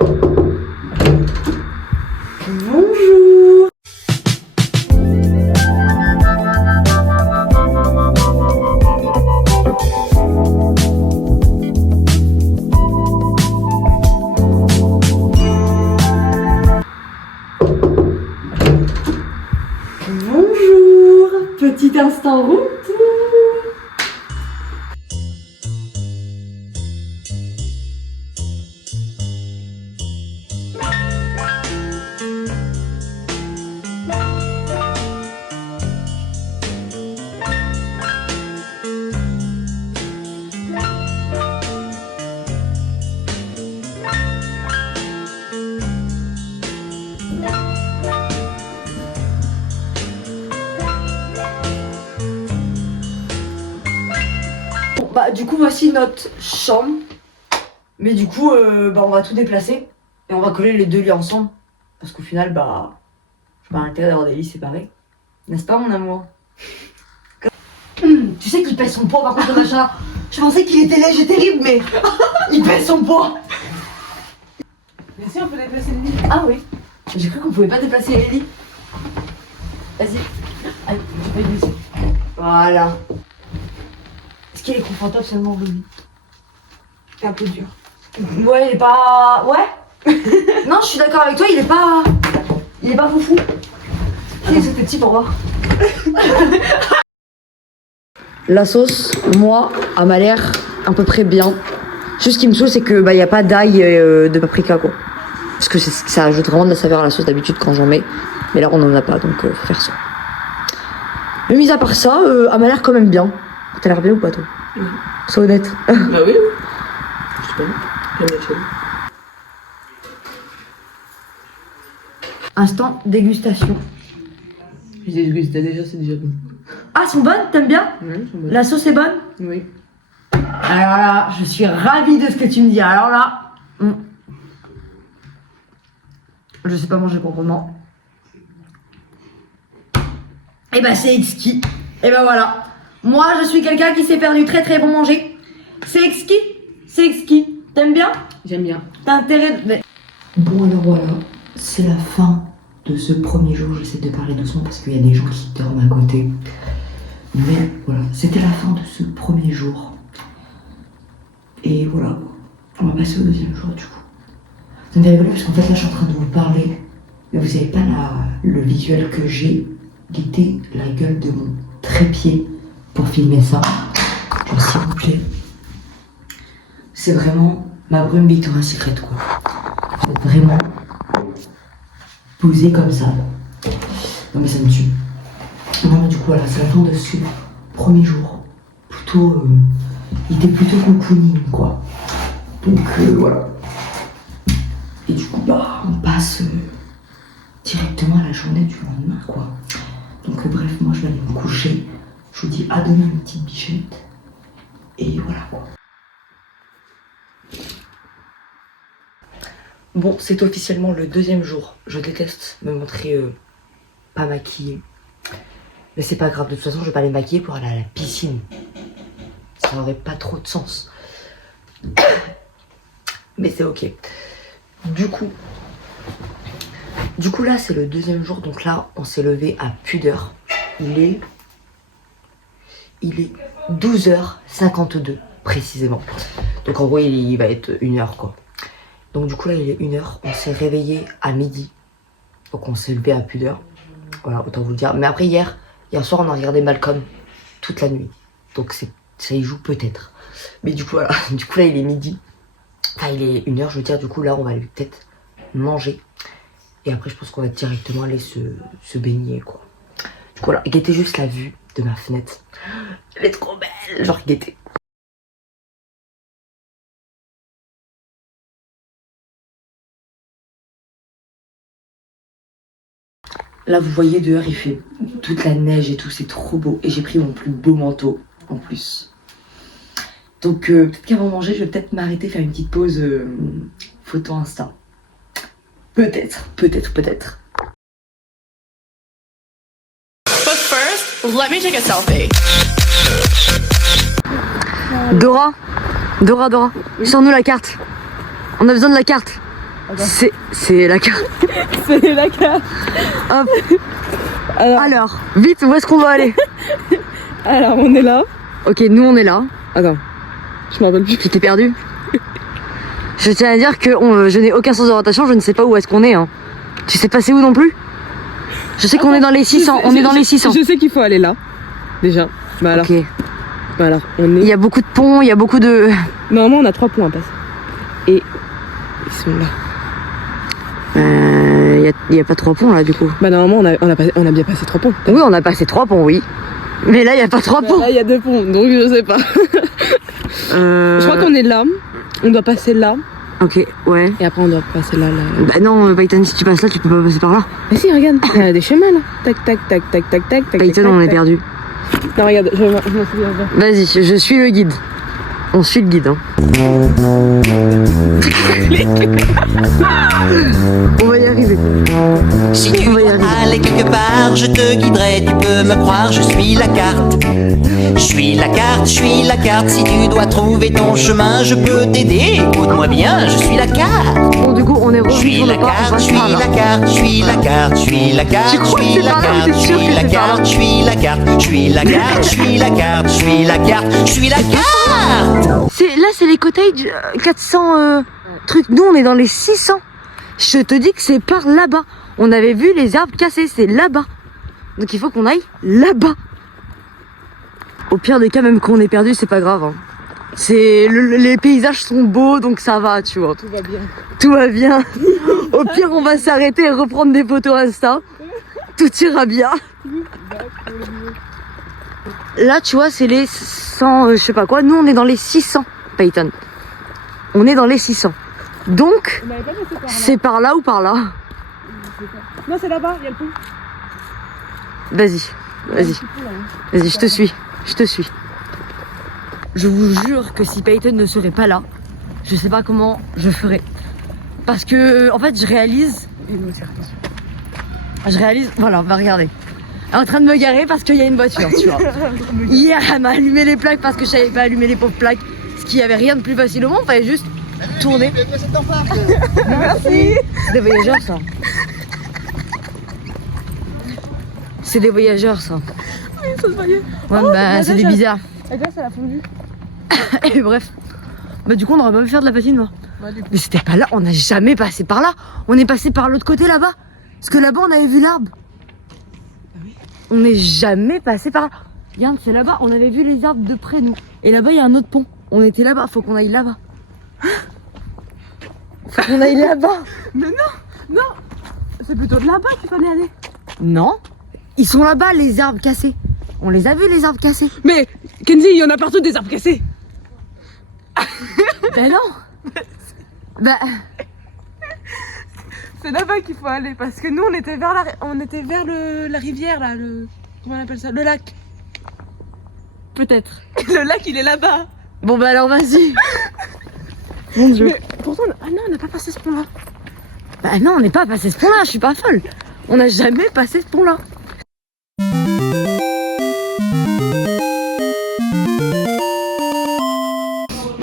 Bonjour. Bonjour. Petit instant room tour. Bah du coup voici notre chambre. Mais du coup on va tout déplacer. Et on va coller les deux lits ensemble. Parce qu'au final j'ai pas intérêt d'avoir des lits séparés. N'est-ce pas mon amour? Tu sais qu'il pèse son poids par contre le machin. Je pensais qu'il était léger terrible mais il pèse son poids. Mais si on peut déplacer le lit. Ah oui. J'ai cru qu'on pouvait pas déplacer les lits. Vas-y. Allez, je vais glisser. Voilà. Est-ce qu'il est confortable seulement le lit? C'est un peu dur. Ouais, il est pas... Ouais. Non, je suis d'accord avec toi, il est pas... Il est pas foufou. C'était petit pour voir. La sauce, moi, elle m'a l'air à peu près bien. Juste ce qui me saoule, c'est que y a pas d'ail de paprika, quoi. Parce que ça ajoute vraiment de la saveur à la sauce d'habitude quand j'en mets. Mais là, on en a pas, donc faut faire ça. Mais mis à part ça, elle m'a l'air quand même bien. T'as l'air bien ou pas, toi? Oui. Sois honnête. Bah oui. Je sais pas. J'aime la chaîne. Instant dégustation. Je déguste déjà, c'est déjà bon. Ah, elles sont bonnes? T'aimes bien? Oui, elles sont bonnes. La sauce est bonne? Oui. Alors là, je suis ravie de ce que tu me dis. Alors là, je sais pas manger proprement. Et bah c'est exquis. Et bah voilà. Moi, je suis quelqu'un qui sait faire du très très bon manger. C'est exquis. C'est exquis. T'aimes bien? J'aime bien. T'as intérêt de... Bon alors voilà, c'est la fin de ce premier jour. J'essaie de parler doucement parce qu'il y a des gens qui dorment à côté. Mais voilà, c'était la fin de ce premier jour. Et voilà, on va passer au deuxième jour du coup. Ça me fait rigoler parce qu'en fait là je suis en train de vous parler. Mais vous savez pas le visuel que j'ai guetté la gueule de mon trépied pour filmer ça. Genre s'il vous plaît. C'est vraiment ma brume Victoria's Secret quoi. C'est vraiment posé comme ça. Non mais ça me tue. Non mais du coup voilà, c'est la fin de ce premier jour. Plutôt, il était plutôt cocooning quoi. Donc voilà. Et du coup on passe directement à la journée du lendemain quoi. Donc bref, moi je vais aller me coucher. Je vous dis à demain une petite bichette. Et voilà quoi. Bon, c'est officiellement le deuxième jour. Je déteste me montrer pas maquillée. Mais c'est pas grave, de toute façon je vais pas les maquiller pour aller à la piscine. Ça aurait pas trop de sens. Mais c'est ok. Du coup là c'est le deuxième jour. Donc là on s'est levé à pudeur. Il est 12h52 précisément. Donc en gros il va être 1h quoi. Donc du coup là il est 1h. On s'est réveillé à midi. Donc on s'est levé à pudeur. Voilà, autant vous le dire. Mais après hier soir on a regardé Malcolm toute la nuit. Donc ça y joue peut-être. Mais du coup voilà, du coup là il est midi. Enfin il est 1h je veux dire, du coup là on va aller peut-être manger. Et après je pense qu'on va directement aller se baigner quoi. Du coup voilà, guettez juste la vue de ma fenêtre. Elle est trop belle, genre guettez. Là vous voyez dehors il fait toute la neige et tout, c'est trop beau. Et j'ai pris mon plus beau manteau en plus. Donc peut-être qu'avant de manger je vais peut-être m'arrêter faire une petite pause photo Insta. Peut-être. But first, let me take a selfie. Dora, sors-nous la carte. On a besoin de la carte. C'est la carte. C'est la carte. Hop. Alors, vite, où est-ce qu'on doit aller? Alors, on est là. Ok, nous on est là. Attends, je m'en rappelle plus. Tu t'es perdu? Je tiens à dire que je n'ai aucun sens d'orientation, je ne sais pas où est-ce qu'on est. Hein. Tu sais pas c'est où non plus? Je sais qu'on est dans les 600, on est dans les 600. Je sais qu'il faut aller là, déjà. Bah alors, Ok. bah alors on est... Il y a beaucoup de ponts, il y a beaucoup de... Normalement, on a 3 points à passer. Et ils sont là. Il y a pas 3 ponts là du coup. Bah normalement, on a bien passé 3 ponts. Oui, on a passé 3 ponts, oui. Mais là, il y a pas 3 ponts. Là, il y a 2 ponts, donc je sais pas. Je crois qu'on est là. On doit passer là. Ok, ouais. Et après, on doit passer là. Bah non, Payton, si tu passes là, tu peux pas passer par là. Mais si, regarde, il y a des chemins là. Tac, tac, tac, tac, tac, tac, tac. Payton, on est perdu. Non, regarde, je m'en souviens pas. Vas-y, je suis le guide. On suit le guide. Hein. On va y arriver. Si tu dois aller quelque part, je te guiderai, tu peux me croire, je suis la carte. Je suis la carte, je suis la carte. Si tu dois trouver ton chemin, je peux t'aider. Écoute-moi bien, je suis la carte. Bon, du coup, on est Je suis revenu sur la le pas, on carte, je passe suis par là. la carte, je suis la carte, je suis la carte, je crois que suis c'est la par là, carte, t'es je sûr suis que la c'est par là? carte, je suis la carte, je suis la carte, je suis la carte, je suis la carte, je suis la carte. Là, c'est les cottages 400 trucs. Nous, on est dans les 600. Je te dis que c'est par là-bas. On avait vu les arbres cassés, c'est là-bas. Donc il faut qu'on aille là-bas. Au pire des cas, même quand on est perdu, c'est pas grave. Hein. Les paysages sont beaux, donc ça va, tu vois. Tout va bien. Tout va bien. Au pire, on va s'arrêter et reprendre des photos Insta. Tout ira bien. Là, tu vois, c'est les 100, je sais pas quoi. Nous, on est dans les 600, Payton. On est dans les 600. Donc, On n'avait pas passé par là. c'est par là ou par là? Non, c'est là-bas, il y a le pont. Vas-y, vas-y. Vas-y, je te suis. Je te suis. Je vous jure que si Payton ne serait pas là, je sais pas comment je ferais. Parce que, en fait, je réalise, voilà, on va regarder. Elle est en train de me garer parce qu'il y a une voiture, tu vois. Hier, elle m'a allumé les plaques parce que je savais pas allumer les pauvres plaques. Ce qui avait rien de plus facile au monde, fallait juste tourner. Merci. C'est des voyageurs, ça. C'est des voyageurs, ça. Oui, ça se voyait. Ouais, bah, c'est des bizarres. La glace, elle a fondu. Et bref. Bah, du coup, on aurait pas pu faire de la patinoire. Ouais, du coup. Mais c'était pas là, on n'a jamais passé par là. On est passé par l'autre côté là-bas. Parce que là-bas, on avait vu l'arbre. On n'est jamais passé par là. Regarde, c'est là-bas, on avait vu les arbres de près, nous. Et là-bas, il y a un autre pont. On était là-bas, faut qu'on aille là-bas. Faut qu'on aille là-bas. Mais non, non. C'est plutôt de là-bas qu'il fallait aller. Non. Ils sont là-bas, les arbres cassés. On les a vus, les arbres cassés. Mais, Kenzie, il y en a partout des arbres cassés. Ben non. Bah, C'est là-bas qu'il faut aller parce que nous on était vers la rivière là, comment on appelle ça, le lac. peut-être. Le lac il est là-bas. Bon, bah alors, vas-y. Mon Dieu. Mais pourtant ah non, on n'a pas passé ce pont-là. Bah non, on n'est pas passé ce pont-là, je suis pas folle. On n'a jamais passé ce pont-là.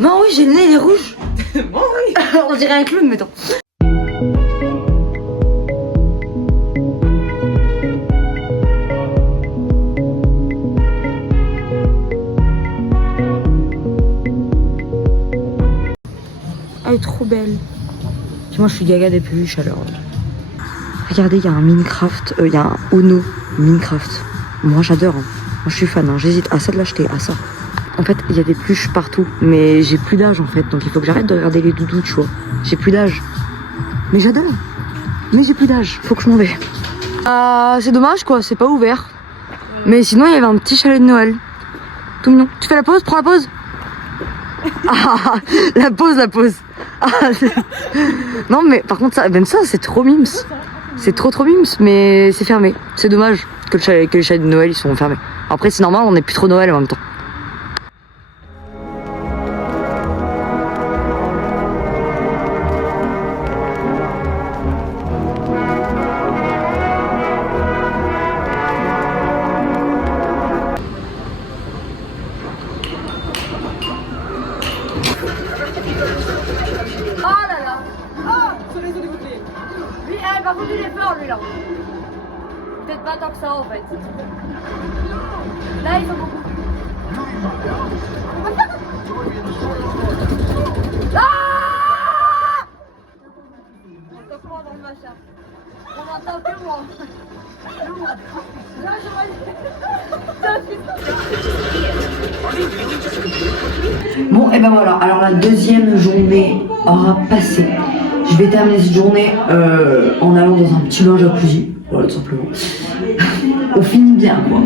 Non, oui, j'ai le nez, il est rouge. Bon oui. On dirait un clown, mettons. Elle est trop belle. Puis moi, je suis gaga des peluches alors. Regardez, il y a un Minecraft, il y a un Uno Minecraft. Moi, j'adore. Hein. Moi, je suis fan. Hein. J'hésite à ça de l'acheter, à ça. En fait, il y a des peluches partout, mais j'ai plus d'âge en fait, donc il faut que j'arrête de regarder les doudous, tu vois. J'ai plus d'âge. Mais j'adore. Mais j'ai plus d'âge, faut que je m'en vais. C'est dommage quoi, c'est pas ouvert. Mais sinon, il y avait un petit chalet de Noël. Tout mignon. Tu fais la pause? Prends la pause. Ah, la pause. Ah, non, mais par contre, ça, même ça, c'est trop mimes. C'est trop mimes, mais c'est fermé. C'est dommage que les chalets de Noël ils sont fermés. Après, c'est normal, on n'est plus trop Noël en même temps. réseau des boucliers. Lui, par contre, il est fort, lui, là. Peut-être pas tant que ça, en fait. Là, ils sont beaucoup. Ah! Donc, moi, dans le machin. On entend que moi. Là, je vois. Bon, et ben voilà, alors la deuxième journée aura passé. Je vais terminer cette journée en allant dans un petit bain jacuzzi, voilà tout simplement. On finit bien quoi.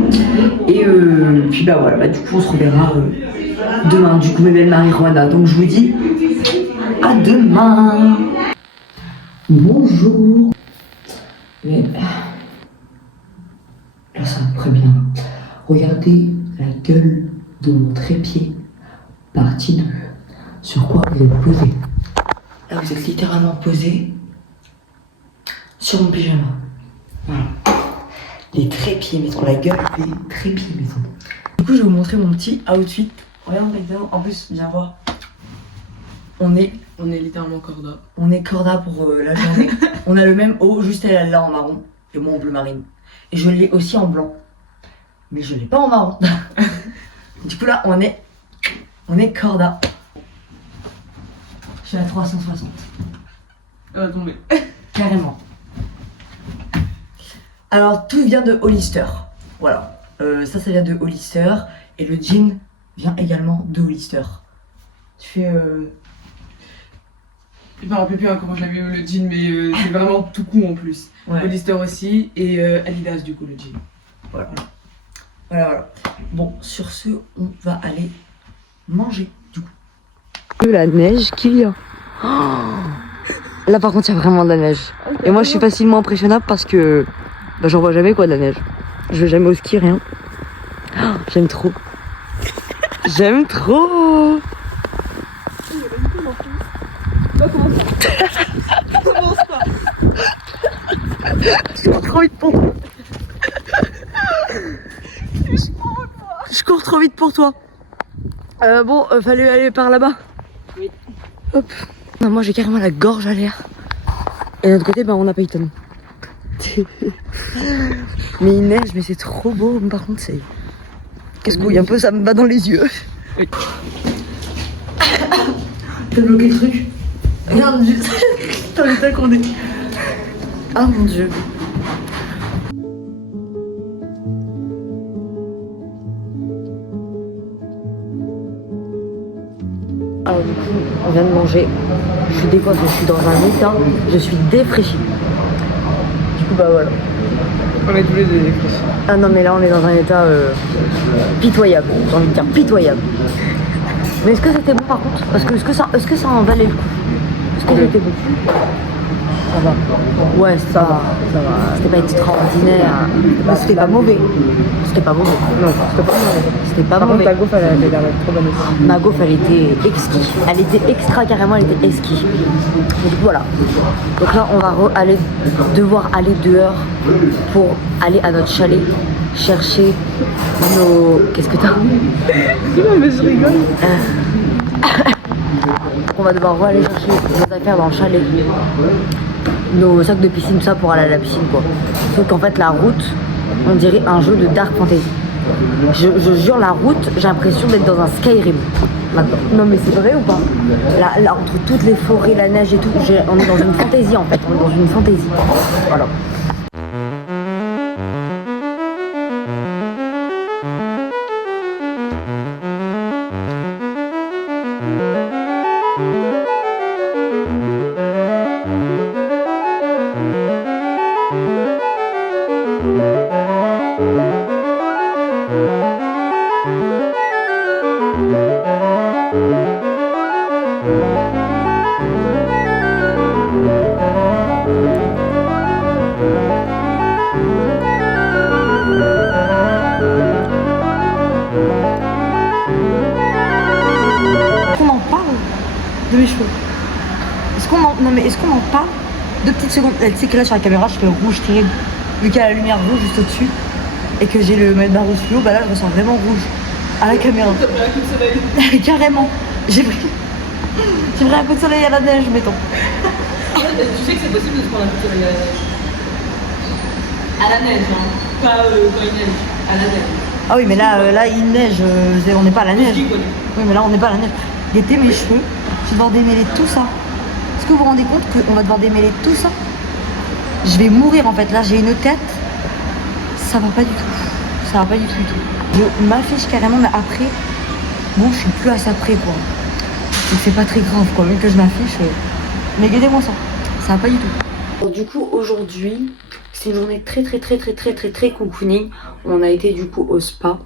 Et puis bah voilà, du coup on se reverra demain, du coup mes belles marijuana. Donc je vous dis à demain. Bonjour. Mais là ça va très bien. Regardez la gueule de mon trépied. Partie 2. Sur quoi vous êtes posé? Là, vous êtes littéralement posé sur mon pyjama. Voilà. Les trépieds maison, la gueule des trépieds maison. Du coup, je vais vous montrer mon petit outfit. Regardez, en plus, viens voir. On est littéralement corda. On est corda pour la journée. On a le même haut, juste elle là en marron et moi en bleu marine. Et je l'ai aussi en blanc. Mais je l'ai pas en marron. Du coup, là, on est corda. Je suis à 360. Tombé. Carrément. Alors, tout vient de Hollister. Voilà. Ça vient de Hollister. Et le jean vient également de Hollister. Tu fais... Je me rappelle plus comment je l'avais eu le jean, mais c'est vraiment tout court en plus. Ouais. Hollister aussi et Adidas du coup le jean. Voilà. Voilà. Bon, sur ce, on va aller manger du coup. La neige qu'il y a. Oh, là par contre il y a vraiment de la neige. Et moi je suis facilement impressionnable parce que bah, j'en vois jamais quoi de la neige. Je vais jamais au ski, rien. Oh, j'aime trop. J'aime trop. Je cours trop vite pour toi. Je cours trop vite pour toi. Bon, fallait aller par là-bas. Oui. Hop. Non, moi j'ai carrément la gorge à l'air. Et de l'autre côté, bah on n'a pas eu de temps. Mais il neige, mais c'est trop beau. Mais par contre, c'est. Qu'est-ce que un peu, ça me bat dans les yeux. Oui. T'as bloqué le truc? Regarde, dans l'état qu'on est. Ah mon dieu. Alors du coup, on vient de manger. Je suis décoiffée, je suis dans un état, je suis défraîchie. Du coup, bah voilà. On est tous les deux défraîchis. Ah non, mais là, on est dans un état pitoyable. J'ai envie de dire pitoyable. Mais est-ce que c'était bon par contre? Parce que est-ce que ça en valait le coup? Est-ce que c'était bon? Ça va. Ouais, ça va. C'était pas extraordinaire. Mais c'était pas mauvais. C'était pas mauvais. Non, c'était pas mauvais. C'était pas Par contre, mauvais. ta gaufre elle avait l'air d'être trop bonne aussi. Ma gaufre, elle était exquise. Elle était extra carrément, elle était exquise. Donc voilà. Donc là, on va devoir aller dehors pour aller à notre chalet chercher nos... Qu'est-ce que t'as? Non mais je rigole. On va devoir aller chercher nos affaires dans le chalet. Nos sacs de piscine, tout ça pour aller à la piscine quoi. Sauf qu'en fait la route, on dirait un jeu de Dark Fantasy. Je jure la route, j'ai l'impression d'être dans un Skyrim maintenant. Non mais c'est vrai ou pas? Là, entre toutes les forêts, la neige et tout, on est dans une fantaisie en fait, on est dans une fantaisie. Voilà. De mes cheveux. Est-ce qu'on en parle? 2 petites secondes. Tu sais que là sur la caméra je fais rouge terrible. Vu qu'il y a la lumière rouge juste au-dessus et que j'ai le maillot rouge fluo, bah là je ressens vraiment rouge à la caméra. T'as pris un coup de soleil. Carrément. J'ai pris un coup de soleil à la neige, mettons. tu sais que c'est possible de se prendre un coup de soleil à la neige. À la neige, hein. Pas quand il neige, à la neige. Ah oui, mais là il neige, on n'est pas à la neige. Je connais. Oui, mais là on n'est pas à la neige. L'été, mes cheveux, je vais devoir démêler tout ça. Est-ce que vous vous rendez compte qu'on va devoir démêler tout ça? Je vais mourir en fait. Là, j'ai une tête. Ça va pas du tout. Ça va pas du tout. Je m'affiche carrément, mais après, bon, je suis plus à ça près quoi. Donc c'est pas très grave quoi, vu que je m'affiche. Mais regardez-moi ça. Ça va pas du tout. Alors, du coup, aujourd'hui, c'est une journée très cocooning. On a été du coup au spa.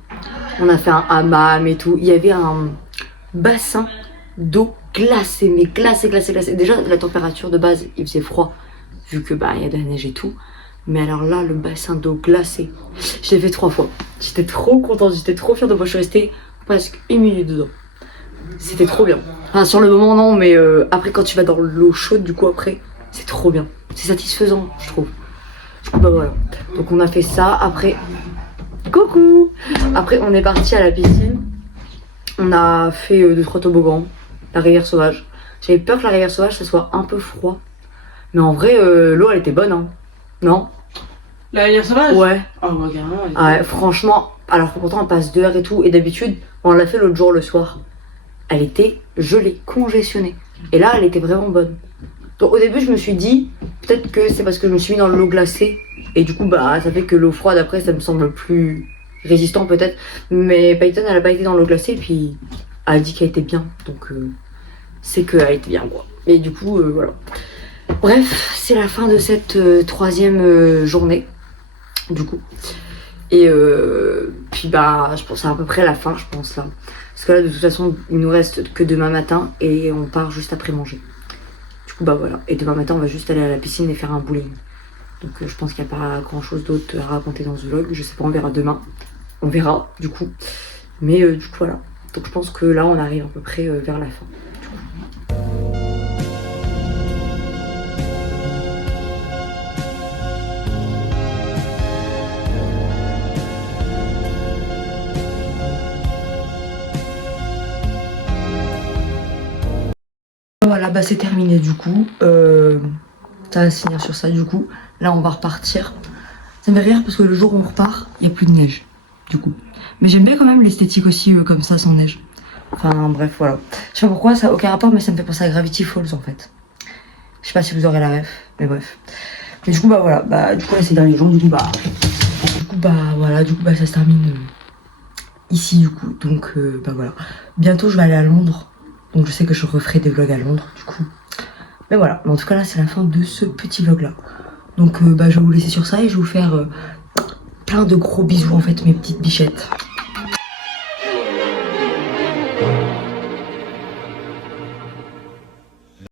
On a fait un hammam et tout. Il y avait un bassin d'eau glacée, mais glacée. Déjà, la température de base, il faisait froid, vu que bah il y a de la neige et tout. Mais alors là, le bassin d'eau glacée, je l'ai fait 3 fois. J'étais trop contente, j'étais trop fière de moi. Je suis restée presque 1 minute dedans. C'était trop bien. Enfin, sur le moment, non, mais après, quand tu vas dans l'eau chaude, du coup, après, c'est trop bien. C'est satisfaisant, je trouve. Du coup, bah voilà. Donc, on a fait ça. Après, coucou! Après, on est parti à la piscine. On a fait 2-3 toboggans. La rivière sauvage. J'avais peur que la rivière sauvage, ce soit un peu froid. Mais en vrai, l'eau, elle était bonne, hein. Non? La rivière sauvage? Ouais. Oh, bah, carrément. Ouais, franchement, alors que pourtant, on passe 2 heures et tout. Et d'habitude, on l'a fait l'autre jour, le soir. Elle était gelée, congestionnée. Et là, elle était vraiment bonne. Donc au début, je me suis dit, peut-être que c'est parce que je me suis mis dans l'eau glacée. Et du coup, bah, ça fait que l'eau froide, après, ça me semble plus résistant peut-être. Mais Payton, elle a pas été dans l'eau glacée. Et puis, elle a dit qu'elle était bien. Donc, c'est qu'elle était bien, quoi. Et du coup, voilà. Bref, c'est la fin de cette 3e journée. Du coup. Et puis, bah, je pense que c'est à peu près la fin, je pense, là. Parce que là, de toute façon, il nous reste que demain matin et on part juste après manger. Du coup, bah voilà. Et demain matin, on va juste aller à la piscine et faire un bowling. Donc, je pense qu'il n'y a pas grand chose d'autre à raconter dans ce vlog. Je sais pas, on verra demain. On verra, du coup. Mais du coup, voilà. Donc, je pense que là, on arrive à peu près vers la fin. Du coup. Voilà, bah c'est terminé du coup. Ça va se finir sur ça du coup. Là on va repartir. Ça me fait rire parce que le jour où on repart, il n'y a plus de neige du coup. Mais j'aime bien quand même l'esthétique aussi comme ça sans neige. Enfin bref voilà. Je sais pas pourquoi, ça n'a aucun rapport mais ça me fait penser à Gravity Falls en fait. Je sais pas si vous aurez la ref, mais bref. Mais du coup bah voilà, bah du coup là c'est le dernier jour, du coup bah voilà, du coup bah ça se termine ici du coup. Donc bah voilà. Bientôt je vais aller à Londres. Donc je sais que je referai des vlogs à Londres du coup. Mais voilà, mais en tout cas là c'est la fin de ce petit vlog là. Donc bah je vais vous laisser sur ça et je vais vous faire plein de gros bisous en fait mes petites bichettes.